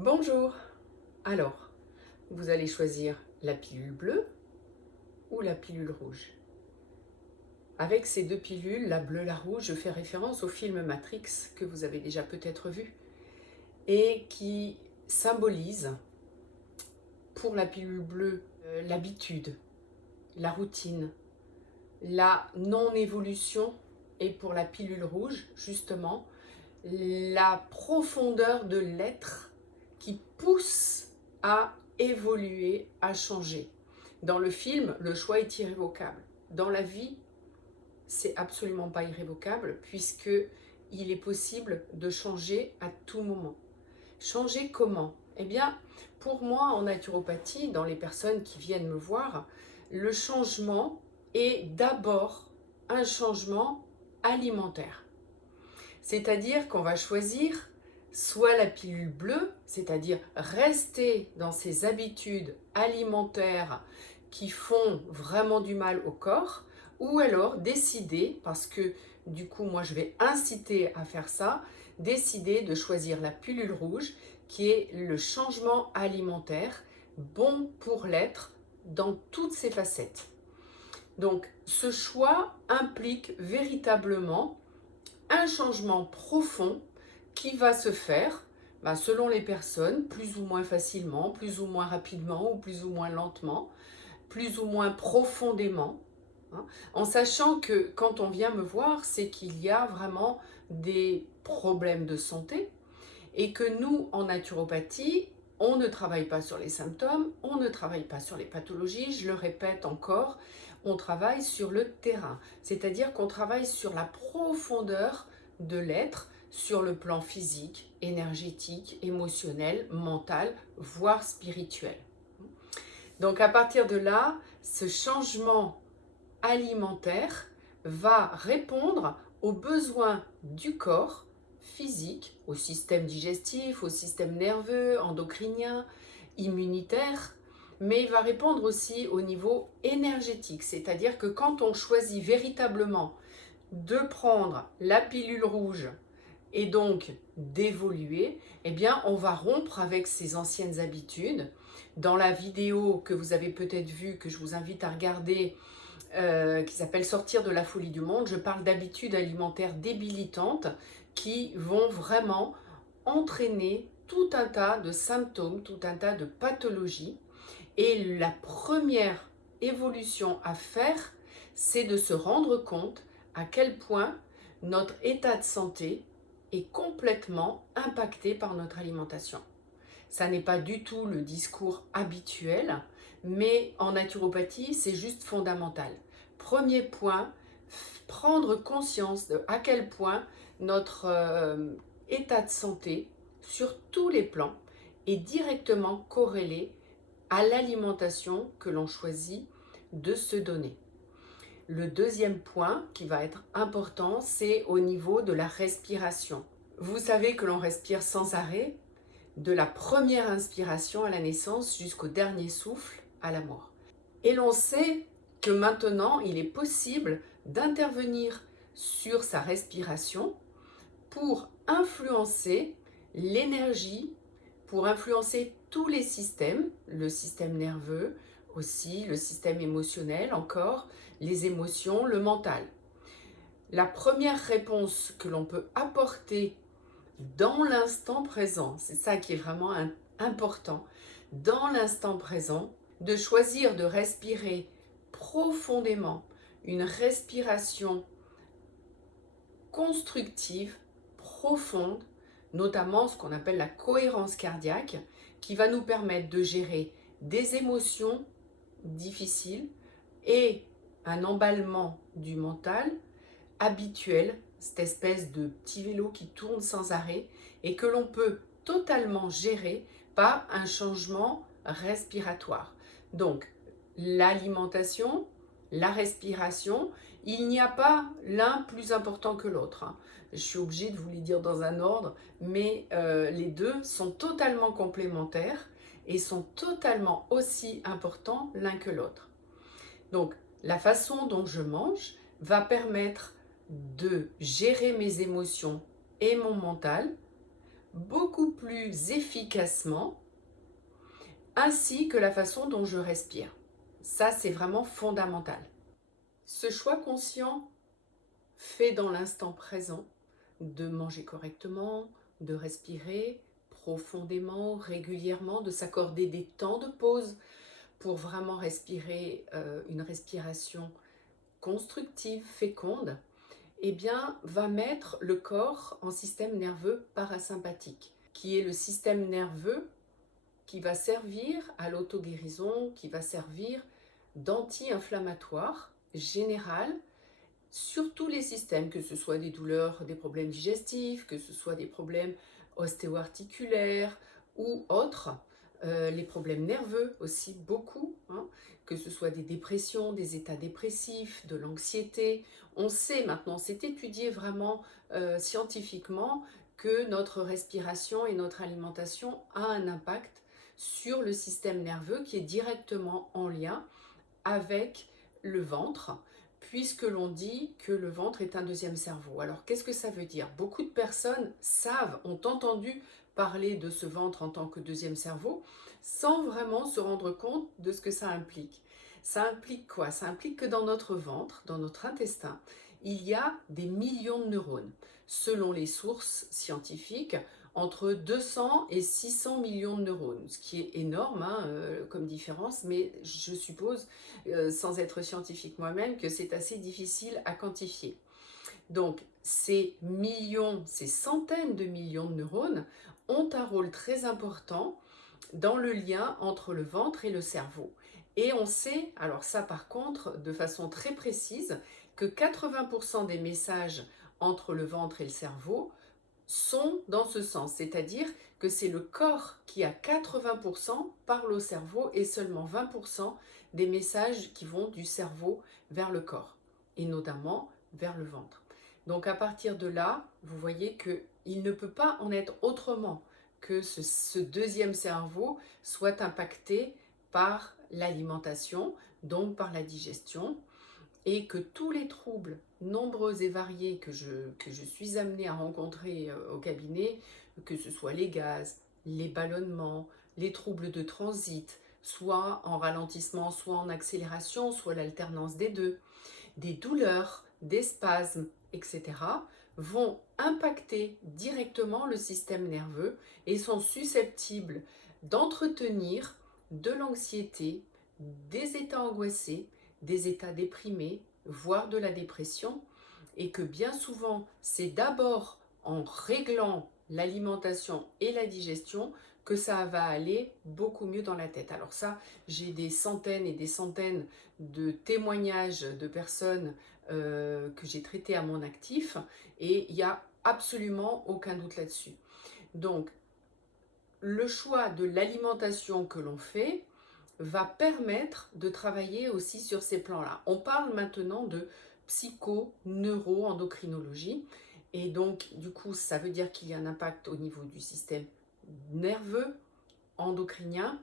Bonjour. Alors, vous allez choisir la pilule bleue ou la pilule rouge. Avec ces deux pilules, la bleue, la rouge, je fais référence au film Matrix que vous avez déjà peut-être vu et qui symbolise pour la pilule bleue l'habitude, la routine, la non-évolution, et pour la pilule rouge, justement, la profondeur de l'être qui pousse à évoluer, à changer. Dans le film, le choix est irrévocable. Dans la vie, c'est absolument pas irrévocable puisque il est possible de changer à tout moment. Changer comment? Eh bien, pour moi, en naturopathie, dans les personnes qui viennent me voir, le changement est d'abord un changement alimentaire. C'est-à-dire qu'on va choisir soit la pilule bleue, c'est-à-dire rester dans ces habitudes alimentaires qui font vraiment du mal au corps, ou alors décider, parce que du coup moi je vais inciter à faire ça, décider de choisir la pilule rouge qui est le changement alimentaire bon pour l'être dans toutes ses facettes. Donc ce choix implique véritablement un changement profond qui va se faire selon les personnes, plus ou moins facilement, plus ou moins rapidement ou plus ou moins lentement, plus ou moins profondément, hein, en sachant que quand on vient me voir, c'est qu'il y a vraiment des problèmes de santé et que nous, en naturopathie, on ne travaille pas sur les symptômes, on ne travaille pas sur les pathologies, je le répète encore, on travaille sur le terrain, c'est-à-dire qu'on travaille sur la profondeur de l'être, sur le plan physique, énergétique, émotionnel, mental, voire spirituel. Donc à partir de là, ce changement alimentaire va répondre aux besoins du corps physique, au système digestif, au système nerveux, endocrinien, immunitaire, mais il va répondre aussi au niveau énergétique, c'est-à-dire que quand on choisit véritablement de prendre la pilule rouge et donc d'évoluer, eh bien on va rompre avec ses anciennes habitudes. Dans la vidéo que vous avez peut-être vue, que je vous invite à regarder, qui s'appelle Sortir de la folie du monde, je parle d'habitudes alimentaires débilitantes qui vont vraiment entraîner tout un tas de symptômes, tout un tas de pathologies. Et la première évolution à faire, c'est de se rendre compte à quel point notre état de santé est complètement impacté par notre alimentation. Ça n'est pas du tout le discours habituel, mais en naturopathie, c'est juste fondamental. Premier point, prendre conscience de à quel point notre état de santé, sur tous les plans, est directement corrélé à l'alimentation que l'on choisit de se donner. Le deuxième point qui va être important, c'est au niveau de la respiration. Vous savez que l'on respire sans arrêt, de la première inspiration à la naissance jusqu'au dernier souffle à la mort. Et l'on sait que maintenant, il est possible d'intervenir sur sa respiration pour influencer l'énergie, pour influencer tous les systèmes, le système nerveux aussi, le système émotionnel encore, les émotions, le mental. La première réponse que l'on peut apporter dans l'instant présent, c'est ça qui est vraiment important, dans l'instant présent, de choisir de respirer profondément, une respiration constructive, profonde, notamment ce qu'on appelle la cohérence cardiaque, qui va nous permettre de gérer des émotions difficiles et un emballement du mental habituel, cette espèce de petit vélo qui tourne sans arrêt et que l'on peut totalement gérer par un changement respiratoire. Donc, l'alimentation, la respiration, il n'y a pas l'un plus important que l'autre, hein. Je suis obligée de vous les dire dans un ordre, mais les deux sont totalement complémentaires et sont totalement aussi importants l'un que l'autre. Donc, la façon dont je mange va permettre de gérer mes émotions et mon mental beaucoup plus efficacement, ainsi que la façon dont je respire. Ça, c'est vraiment fondamental. Ce choix conscient fait dans l'instant présent, de manger correctement, de respirer profondément, régulièrement, de s'accorder des temps de pause pour vraiment respirer une respiration constructive, féconde, eh bien, va mettre le corps en système nerveux parasympathique, qui est le système nerveux qui va servir à l'auto-guérison, qui va servir d'anti-inflammatoire général sur tous les systèmes, que ce soit des douleurs, des problèmes digestifs, que ce soit des problèmes ostéo-articulaires ou autres, les problèmes nerveux aussi beaucoup, hein, que ce soit des dépressions, des états dépressifs, de l'anxiété. On sait maintenant, c'est étudié vraiment scientifiquement, que notre respiration et notre alimentation a un impact sur le système nerveux qui est directement en lien avec le ventre, puisque l'on dit que le ventre est un deuxième cerveau. Alors qu'est-ce que ça veut dire? Beaucoup de personnes savent, ont entendu parler de ce ventre en tant que deuxième cerveau, sans vraiment se rendre compte de ce que ça implique. Ça implique quoi? Ça implique que dans notre ventre, dans notre intestin, il y a des millions de neurones. Selon les sources scientifiques, entre 200 et 600 millions de neurones, ce qui est énorme hein, comme différence, mais je suppose, sans être scientifique moi-même, que c'est assez difficile à quantifier. Donc ces millions, ces centaines de millions de neurones ont un rôle très important dans le lien entre le ventre et le cerveau. Et on sait, alors ça par contre, de façon très précise, que 80% des messages entre le ventre et le cerveau sont dans ce sens, c'est-à-dire que c'est le corps qui à 80% parle au cerveau et seulement 20% des messages qui vont du cerveau vers le corps, et notamment vers le ventre. Donc à partir de là, vous voyez qu'il ne peut pas en être autrement que ce deuxième cerveau soit impacté par l'alimentation, donc par la digestion, et que tous les troubles nombreux et variés que je suis amenée à rencontrer au cabinet, que ce soit les gaz, les ballonnements, les troubles de transit, soit en ralentissement, soit en accélération, soit l'alternance des deux, des douleurs, des spasmes, etc., vont impacter directement le système nerveux et sont susceptibles d'entretenir de l'anxiété, des états angoissés, des états déprimés, voire de la dépression, et que bien souvent, c'est d'abord en réglant l'alimentation et la digestion que ça va aller beaucoup mieux dans la tête. Alors ça, j'ai des centaines et des centaines de témoignages de personnes que j'ai traitées à mon actif, et il n'y a absolument aucun doute là-dessus. Donc, le choix de l'alimentation que l'on fait va permettre de travailler aussi sur ces plans-là. On parle maintenant de psycho-neuro-endocrinologie, et donc du coup ça veut dire qu'il y a un impact au niveau du système nerveux, endocrinien,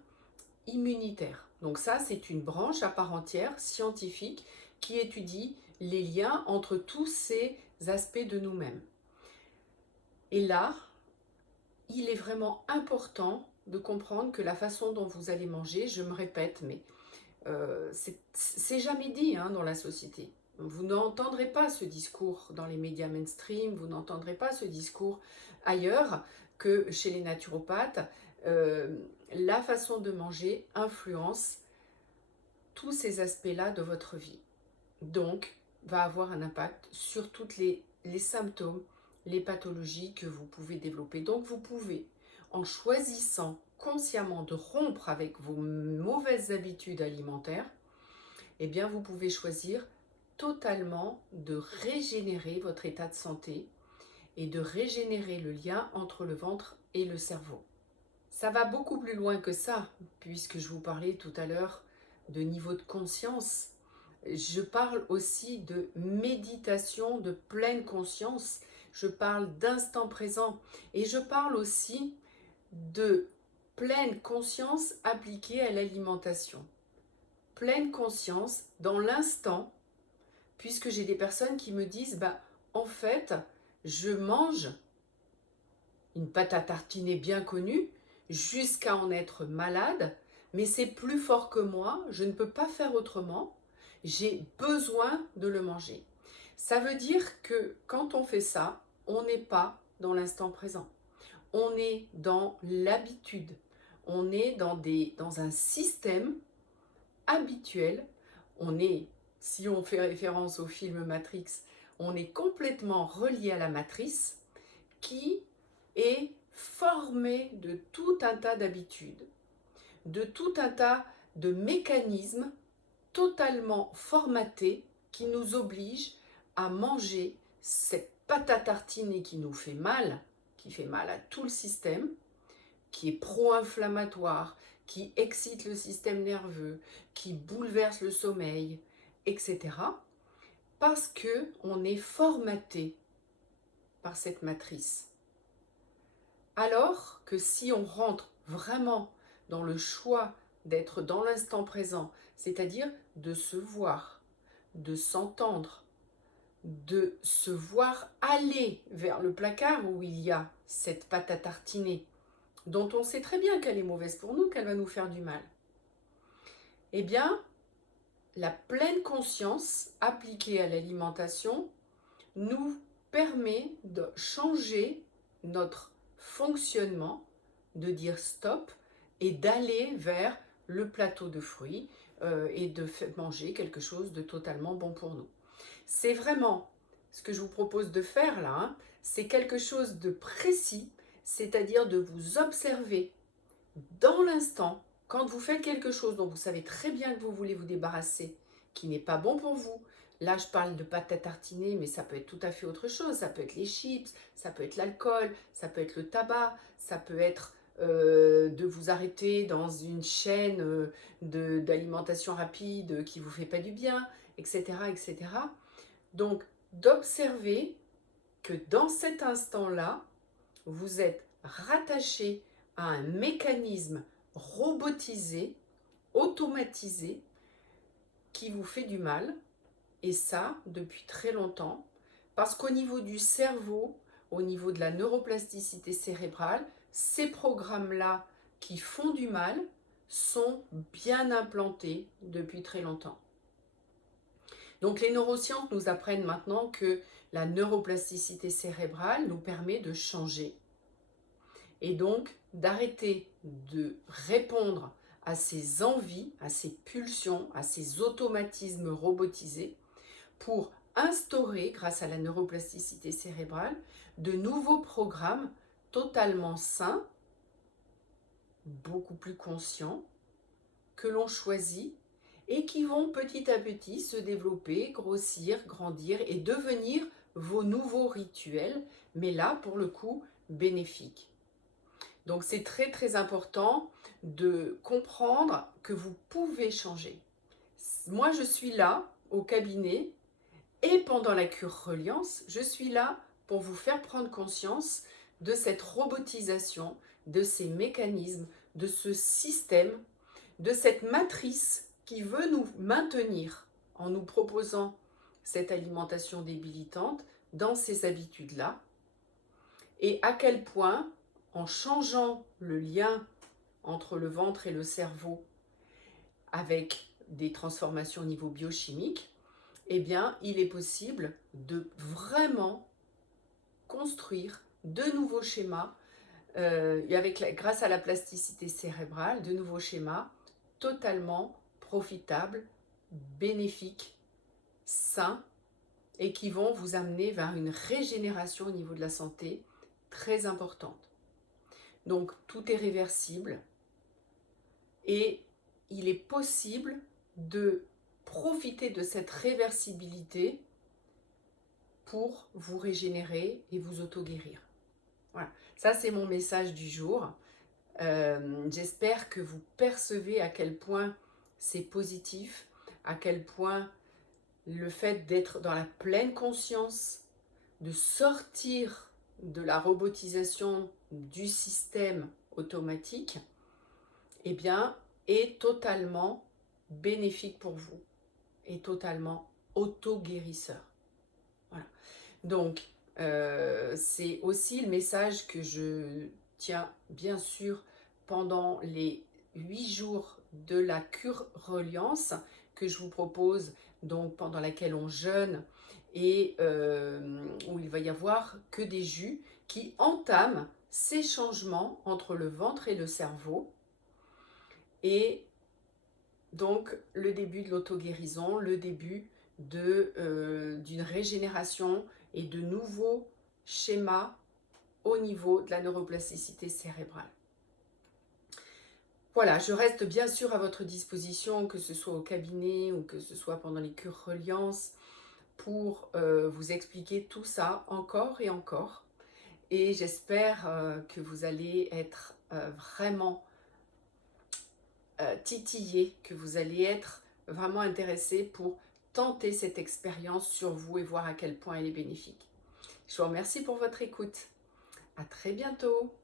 immunitaire. Donc ça c'est une branche à part entière scientifique qui étudie les liens entre tous ces aspects de nous-mêmes. Et là, il est vraiment important de comprendre que la façon dont vous allez manger, je me répète, mais c'est jamais dit hein, dans la société. Vous n'entendrez pas ce discours dans les médias mainstream, vous n'entendrez pas ce discours ailleurs que chez les naturopathes. La façon de manger influence tous ces aspects-là de votre vie. Donc, va avoir un impact sur tous les symptômes, les pathologies que vous pouvez développer. Donc, vous pouvez, en choisissant consciemment de rompre avec vos mauvaises habitudes alimentaires, eh bien, vous pouvez choisir totalement de régénérer votre état de santé et de régénérer le lien entre le ventre et le cerveau. Ça va beaucoup plus loin que ça, puisque je vous parlais tout à l'heure de niveau de conscience. Je parle aussi de méditation de pleine conscience, je parle d'instant présent, et je parle aussi de pleine conscience appliquée à l'alimentation. Pleine conscience dans l'instant, puisque j'ai des personnes qui me disent en fait, je mange une pâte à tartiner bien connue, jusqu'à en être malade, mais c'est plus fort que moi, je ne peux pas faire autrement, j'ai besoin de le manger. Ça veut dire que quand on fait ça, on n'est pas dans l'instant présent. On est dans l'habitude. On est dans un système habituel. On est, si on fait référence au film Matrix, on est complètement relié à la matrice qui est formée de tout un tas d'habitudes, de tout un tas de mécanismes totalement formatés qui nous obligent à manger cette pâte à tartiner qui nous fait mal, qui fait mal à tout le système, qui est pro-inflammatoire, qui excite le système nerveux, qui bouleverse le sommeil, etc. Parce qu'on est formaté par cette matrice. Alors que si on rentre vraiment dans le choix d'être dans l'instant présent, c'est-à-dire de se voir, de s'entendre, de se voir aller vers le placard où il y a cette pâte à tartiner, dont on sait très bien qu'elle est mauvaise pour nous, qu'elle va nous faire du mal. Eh bien, la pleine conscience appliquée à l'alimentation nous permet de changer notre fonctionnement, de dire stop et d'aller vers le plateau de fruits et de manger quelque chose de totalement bon pour nous. C'est vraiment ce que je vous propose de faire là, hein, c'est quelque chose de précis, c'est-à-dire de vous observer dans l'instant, quand vous faites quelque chose dont vous savez très bien que vous voulez vous débarrasser, qui n'est pas bon pour vous. Là, je parle de pâte à tartiner, mais ça peut être tout à fait autre chose. Ça peut être les chips, ça peut être l'alcool, ça peut être le tabac, ça peut être de vous arrêter dans une chaîne d'alimentation rapide qui ne vous fait pas du bien, etc., etc. Donc, d'observer que dans cet instant-là, vous êtes rattaché à un mécanisme robotisé, automatisé, qui vous fait du mal, et ça depuis très longtemps, parce qu'au niveau du cerveau, au niveau de la neuroplasticité cérébrale, ces programmes-là qui font du mal sont bien implantés depuis très longtemps. Donc les neurosciences nous apprennent maintenant que la neuroplasticité cérébrale nous permet de changer et donc d'arrêter de répondre à ces envies, à ces pulsions, à ces automatismes robotisés pour instaurer, grâce à la neuroplasticité cérébrale, de nouveaux programmes totalement sains, beaucoup plus conscients, que l'on choisit et qui vont petit à petit se développer, grossir, grandir et devenir vos nouveaux rituels, mais là, pour le coup, bénéfiques. Donc c'est très très important de comprendre que vous pouvez changer. Moi, je suis là au cabinet et pendant la cure Reliance, je suis là pour vous faire prendre conscience de cette robotisation, de ces mécanismes, de ce système, de cette matrice qui veut nous maintenir en nous proposant cette alimentation débilitante dans ces habitudes-là, et à quel point, en changeant le lien entre le ventre et le cerveau avec des transformations au niveau biochimique, eh bien, il est possible de vraiment construire de nouveaux schémas, grâce à la plasticité cérébrale, de nouveaux schémas totalement profitables, bénéfiques, sains, et qui vont vous amener vers une régénération au niveau de la santé très importante. Donc, tout est réversible et il est possible de profiter de cette réversibilité pour vous régénérer et vous auto-guérir. Voilà, ça c'est mon message du jour. J'espère que vous percevez à quel point c'est positif, à quel point le fait d'être dans la pleine conscience, de sortir de la robotisation du système automatique, eh bien, est totalement bénéfique pour vous, est totalement auto-guérisseur. Voilà. Donc, C'est aussi le message que je tiens bien sûr pendant les 8 jours de la cure reliance que je vous propose, donc pendant laquelle on jeûne et où il va y avoir que des jus qui entament ces changements entre le ventre et le cerveau, et donc le début de l'auto-guérison, le début d'une régénération et de nouveaux schémas au niveau de la neuroplasticité cérébrale. Voilà, je reste bien sûr à votre disposition, que ce soit au cabinet ou que ce soit pendant les cures reliance, pour vous expliquer tout ça encore et encore. Et j'espère que vous allez être vraiment titillé, que vous allez être vraiment intéressé pour tenter cette expérience sur vous et voir à quel point elle est bénéfique. Je vous remercie pour votre écoute. À très bientôt.